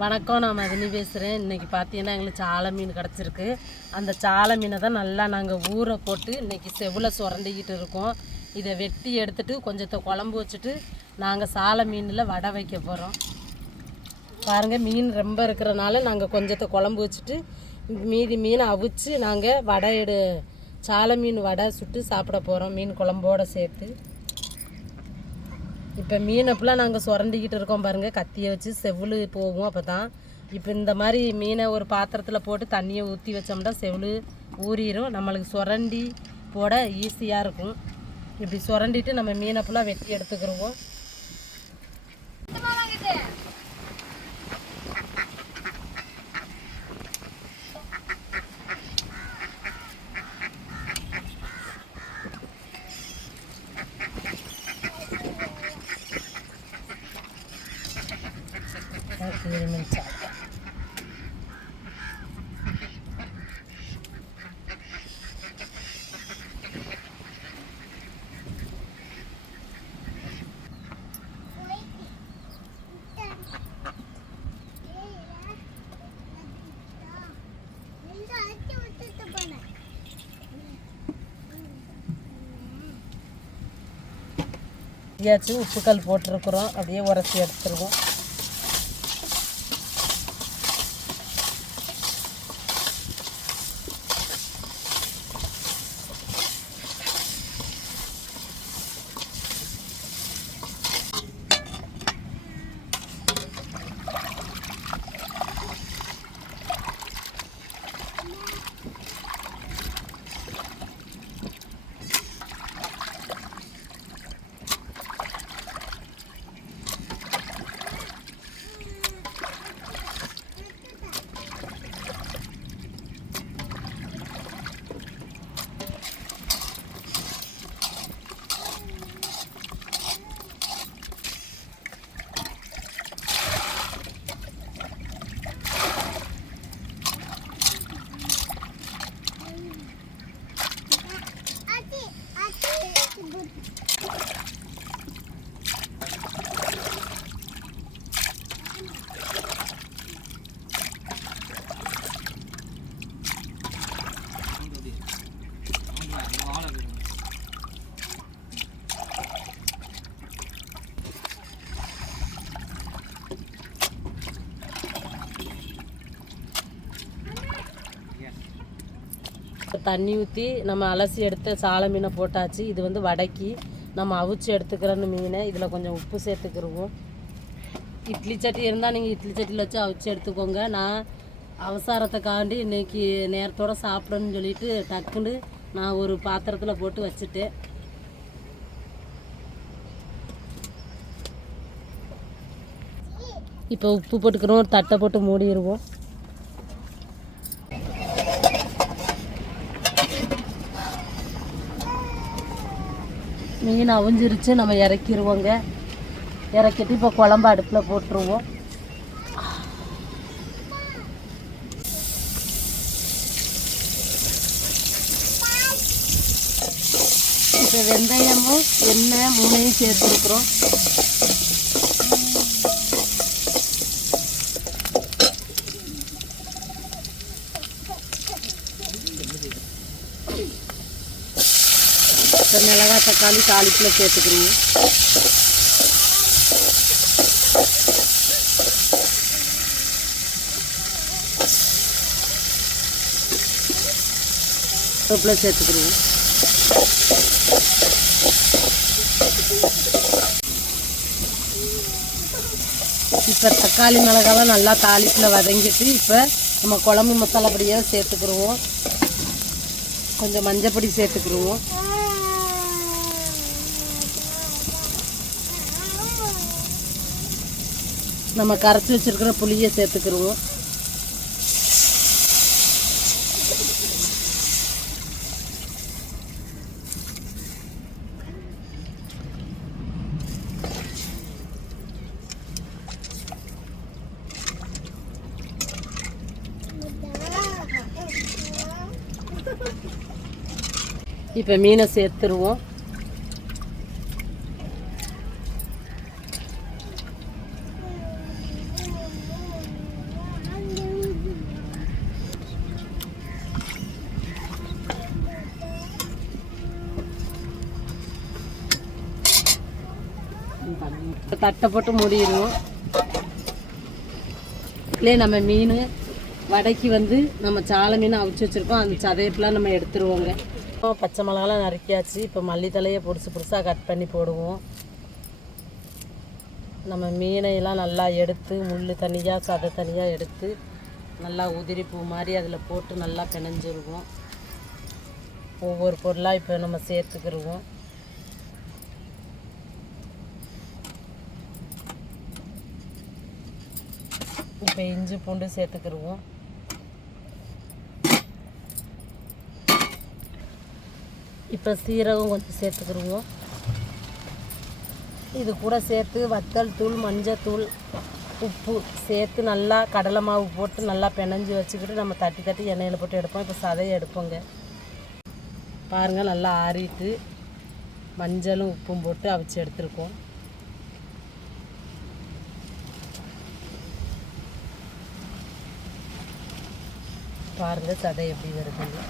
வணக்கம் நான் மதினி பேசுகிறேன் இன்றைக்கி பார்த்தீங்கன்னா எங்களுக்கு சாலை மீன் கிடச்சிருக்கு. அந்த சாலை மீனை தான் நல்லா நாங்கள் ஊற போட்டு இன்றைக்கி செவில் சுரண்டிக்கிட்டு இருக்கோம். இதை வெட்டி எடுத்துட்டு கொஞ்சத்தை குழம்பு வச்சுட்டு நாங்கள் சாலை மீனில் வடை வைக்க போகிறோம் பாருங்கள் மீன் ரொம்ப இருக்கிறனால நாங்கள் கொஞ்சத்தை குழம்பு வச்சுட்டு மீதி மீனை அவிச்சு நாங்கள் வடை எடு சாலை மீன் வடை சுட்டு சாப்பிட போகிறோம் மீன் குழம்போடு சேர்த்து. இப்போ மீனை ஃபுல்லாக நாங்கள் சுரண்டிக்கிட்டு இருக்கோம் பாருங்கள் கத்தியை வச்சு செவுள் போகும் அப்போ தான் இப்போ இந்த மாதிரி மீனை ஒரு பாத்திரத்தில் போட்டு தண்ணியை ஊற்றி வச்சோம்னா செவுள் ஊறிடும் நம்மளுக்கு சுரண்டி போட ஈஸியாக இருக்கும். இப்படி சுரண்டிட்டு நம்ம மீனை ஃபுல்லாக வெட்டி எடுத்துக்கிடுவோம் மீன் சாப்பிட்டேன் எங்கேயாச்சும் உப்புக்கல் போட்டிருக்குறோம் அப்படியே உரசி எடுத்துருவோம். தண்ணி ஊற்றி நம்ம அலசி எடுத்த சாலை மீனை போட்டாச்சு. இது வந்து வடக்கி நம்ம அவிச்சு எடுத்துக்கிறோன்னு மீனை. இதில் கொஞ்சம் உப்பு சேர்த்துக்கிருவோம். இட்லி சட்டி இருந்தால் நீங்கள் இட்லி சட்டியில் வச்சு அவிச்சு எடுத்துக்கோங்க. நான் அவசரத்துக்காண்டி இன்னைக்கு நேரத்தோட சாப்பிடணும்னு சொல்லிட்டு டக்குன்னு நான் ஒரு பாத்திரத்தில் போட்டு வச்சுட்டேன். இப்போ உப்பு போட்டுக்கிறோம் ஒரு தட்டை போட்டு மூடிடுவோம் மீன் அவிஞ்சிருச்சு நம்ம இறக்கிடுவோங்க இறக்கிட்டு இப்போ குழம்பு அடுப்பில் போட்டுருவோம். இப்போ வெந்தயமும் எண்ணெய் மூணையும் சேர்த்துருக்குறோம் இப்போ மிளகாய் தக்காளி தாளிப்பில் சேர்த்துக்கிறோம் கருவேப்பிலை சேர்த்துக்கிறோம் இப்போ தக்காளி மிளகாலாம் நல்லா தாளிப்பில் வதங்கிட்டு இப்போ நம்ம குழம்பு மசாலா பொடியாக சேர்த்துக்கிடுவோம் கொஞ்சம் மஞ்சள் பொடி சேர்த்துக்கிடுவோம் நம்ம கரைச்சி வச்சிருக்கிற புளியை சேர்த்துக்கிடுவோம் இப்போ மீனை சேர்த்துருவோம். தட்டை போட்டு மூடிடுவோம். இதுலேயே நம்ம மீன் வடைக்கு வந்து நம்ம சாலை மீன் அவிச்சு வச்சுருக்கோம். அந்த சதையெல்லாம் நம்ம எடுத்துருவோங்க. இப்போ பச்சை மிளகாலாம் நறுக்கியாச்சு. இப்போ மல்லித்தலையை பிடிச்சி பிடிச்சா கட் பண்ணி போடுவோம். நம்ம மீனையெல்லாம் நல்லா எடுத்து முள் தனியாக சதை தனியாக எடுத்து நல்லா உதிரி பூ மாதிரி அதில் போட்டு நல்லா பிணைஞ்சிருவோம். ஒவ்வொரு பொருளாக இப்போ நம்ம சேர்த்துக்கிருவோம். இப்போ இஞ்சி பூண்டு சேர்த்துக்கிடுவோம் இப்போ சீரகம் கொஞ்சம் சேர்த்துக்கிருவோம். இது கூட சேர்த்து வத்தல் தூள் மஞ்சள் தூள் உப்பு சேர்த்து நல்லா கடலை மாவு போட்டு நல்லா பிணைஞ்சி வச்சுக்கிட்டு நம்ம தட்டி தட்டி எண்ணெயில் போட்டு எடுப்போம். இப்போ சதையை எடுப்போங்க. பாருங்கள் நல்லா ஆறிட்டு மஞ்சளும் உப்பும் போட்டு அவிச்சு எடுத்துருக்கோம். பாருங்கள் சதை எப்படி வருதுன்னு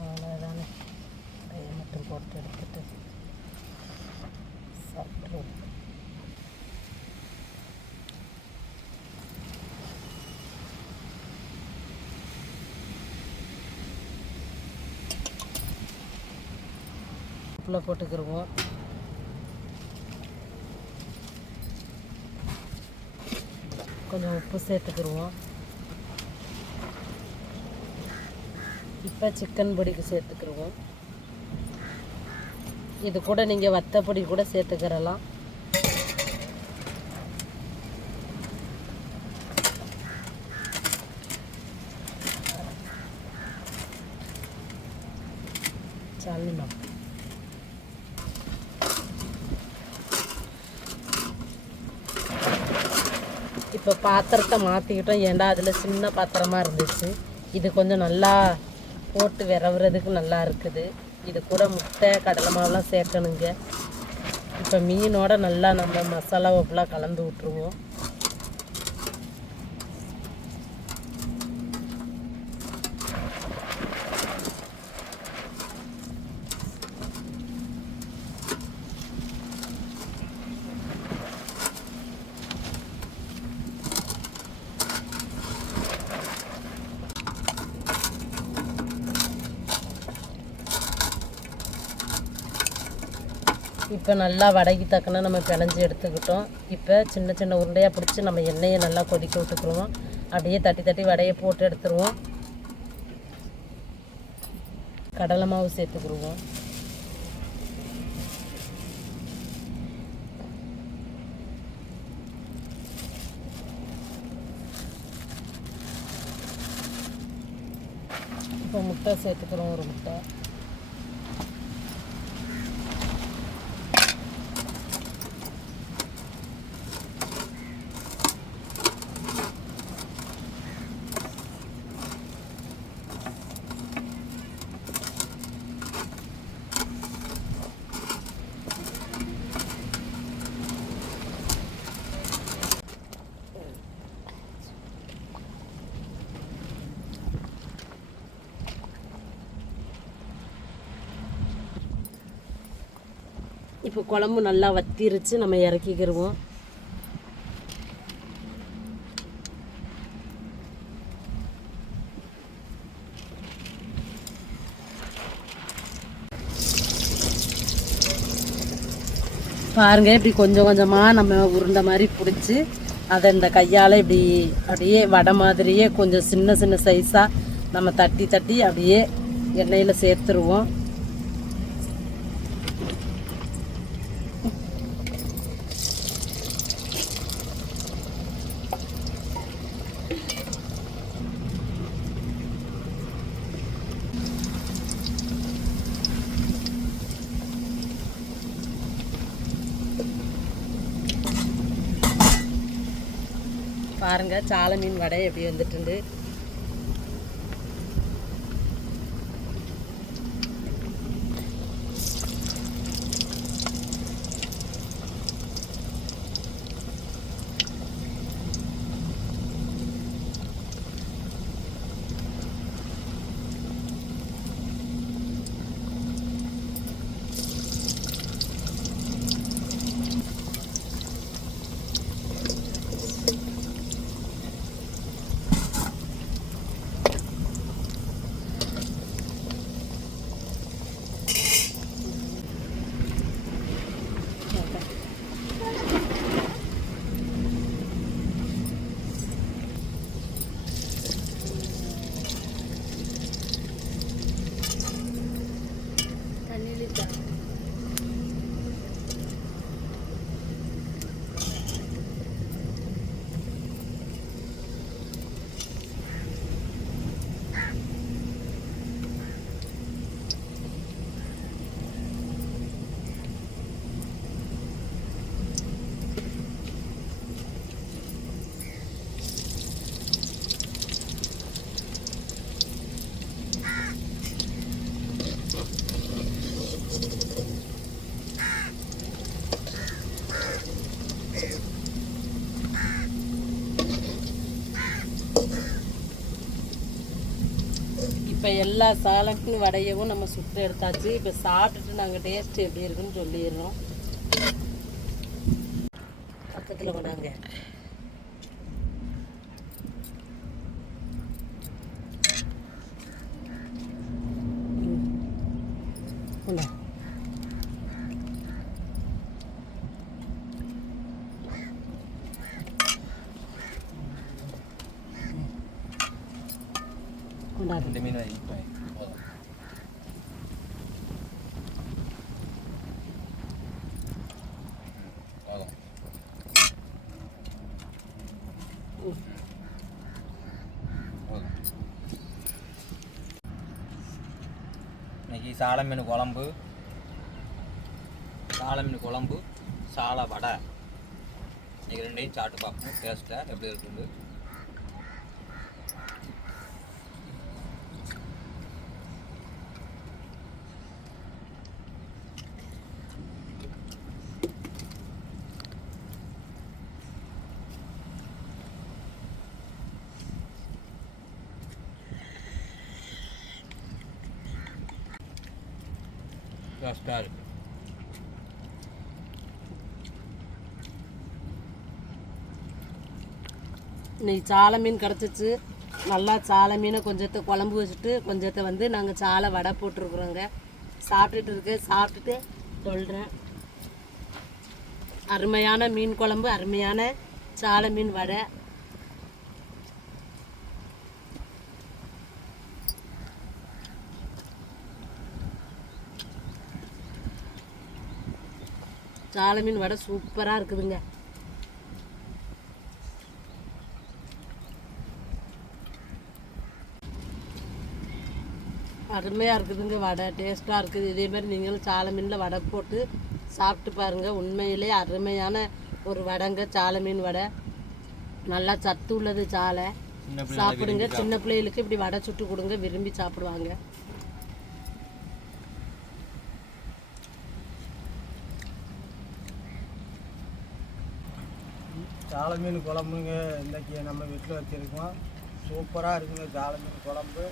அவ்வளோதானே கையை மட்டும் போட்டு எடுத்துட்டு. ஃபுல்லாக போட்டுக்கிருவோம். கொஞ்சம் உப்பு சேர்த்துக்கிருவோம். இப்போ சிக்கன் பொடிக்கு சேர்த்துக்கிருவோம். இது கூட நீங்கள் வத்தப்பொடி கூட சேர்த்துக்கிறலாம் சல்லிமா இப்போ பாத்திரத்தை மாற்றிக்கிட்டோம் ஏன்டா அதில் சின்ன பாத்திரமாக இருந்துச்சு? இது கொஞ்சம் நல்லா போட்டு விரவுறதுக்கு நல்லா இருக்குது. இது கூட முட்டை கடலை மாவுலாம் சேர்க்கணுங்க. இப்போ மீனோட நல்லா நம்ம மசாலாவை ஃபுல்லாக கலந்து விட்ருவோம் இப்போ நல்லா வடகி தக்கன நம்ம பிணைஞ்சு எடுத்துக்கிட்டோம். இப்போ சின்ன சின்ன உருண்டையாக பிடிச்சி நம்ம எண்ணெயை நல்லா கொதிக்க விட்டுக்குருவோம் அப்படியே தட்டி தட்டி வடையை போட்டு எடுத்துருவோம். கடலை மாவு சேர்த்துக்குருவோம் இப்போ முட்டை சேர்த்துக்கிறோம் ஒரு முட்டை. இப்போ குழம்பு நல்லா வத்திருச்சு நம்ம இறக்கிக்கிருவோம். பாருங்க இப்படி கொஞ்சம் கொஞ்சமாக நம்ம உருண்டை மாதிரி பிடிச்சி அதை இந்த கையால் இப்படி அப்படியே வடை மாதிரியே கொஞ்சம் சின்ன சின்ன சைஸாக நம்ம தட்டி தட்டி அப்படியே எண்ணெயில் சேர்த்துருவோம். பாருங்க சால மீன் வடை எப்படி வந்துட்டு எல்லா சாலக்கும் வடையவும் நம்ம சுட்டு எடுத்தாச்சு. இப்போ சாப்பிட்டுட்டு நாங்கள் டேஸ்ட் எப்படி இருக்குன்னு சொல்லிடுறோம். பக்கத்தில் கொண்டாங்க. கொண்டாடு. மீன் வாங்கி. இன்னைக்கு சாலை மீன் குழம்பு. சாலை மீன் குழம்பு சாலை வடை. இன்னைக்கு ரெண்டையும் சாப்பிட்டு பார்ப்போம். டேஸ்ட்டாக எப்படி இருக்குது டேஸ்ட்டாக இருக்குது இன்னைக்கு சாலை மீன் கிடச்சிச்சு. நல்லா சாலை மீனை கொஞ்சத்தை குழம்பு வச்சுட்டு கொஞ்சத்தை வந்து நாங்கள் சாலை வடை போட்டிருக்குறோங்க. சாப்பிட்டுட்டு இருக்கு சாப்பிட்டுட்டு சொல்கிறேன் அருமையான மீன் குழம்பு அருமையான சாலை மீன் வடை. சாலை மீன் வடை சூப்பராக இருக்குதுங்க. அருமையாக இருக்குதுங்க வடை டேஸ்ட்டாக இருக்குது. இதே மாதிரி நீங்களும் சாலை மீனில் வடை போட்டு சாப்பிட்டு பாருங்கள் உண்மையிலே அருமையான ஒரு வடைங்க சாலை மீன் வடை. நல்லா சத்து உள்ளது சாலை. சாப்பிடுங்க. சின்ன பிள்ளைகளுக்கு இப்படி வடை சுட்டு கொடுங்க. விரும்பி சாப்பிடுவாங்க. சாலை மீன் குழம்புங்க. இன்றைக்கி நம்ம வீட்டில் வச்சுருக்கோம். சூப்பராக இருக்குங்க சாலை மீன் குழம்பு.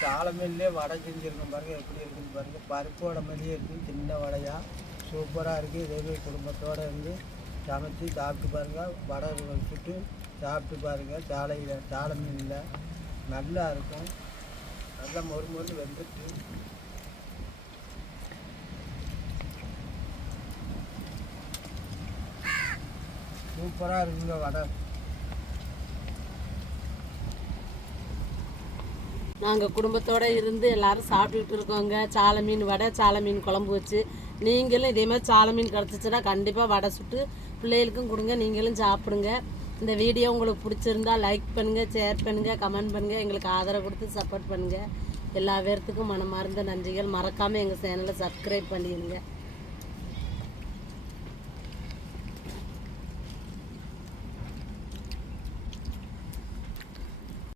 சாலை மீன்லேயே வடை செஞ்சுருக்கோம் பாருங்கள் எப்படி இருக்குன்னு பாருங்கள் பருப்போட மாதிரியே இருக்குது சின்ன வடையாக சூப்பராக இருக்குது இதே குடும்பத்தோடு இருந்து சமைச்சு சாப்பிட்டு பாருங்கள் வடை வச்சுட்டு சாப்பிட்டு பாருங்கள் சாலையில் சாலை மீனில் நல்லா இருக்கும். நல்லா மொறு மொறு வெந்துட்டு சூப்பராக இருக்குங்க வடை. நாங்கள் குடும்பத்தோடு இருந்து எல்லாரும் சாப்பிட்டுக்கிட்டு இருக்கோங்க. சாலை மீன் வடை சாலை மீன் குழம்பு வச்சு. நீங்களும் இதே மாதிரி சாலை மீன் கிடச்சிச்சுன்னா கண்டிப்பாக வடை சுட்டு பிள்ளைகளுக்கும் கொடுங்க நீங்களும் சாப்பிடுங்க. இந்த வீடியோ உங்களுக்கு பிடிச்சிருந்தா லைக் பண்ணுங்கள் ஷேர் பண்ணுங்கள் கமெண்ட் பண்ணுங்கள் எங்களுக்கு ஆதரவு கொடுத்து சப்போர்ட் பண்ணுங்கள் எல்லா பேர்த்துக்கும் மனமார்ந்த நன்றிகள். மறக்காமல் எங்கள் சேனலை சப்ஸ்கிரைப் பண்ணிடுங்க.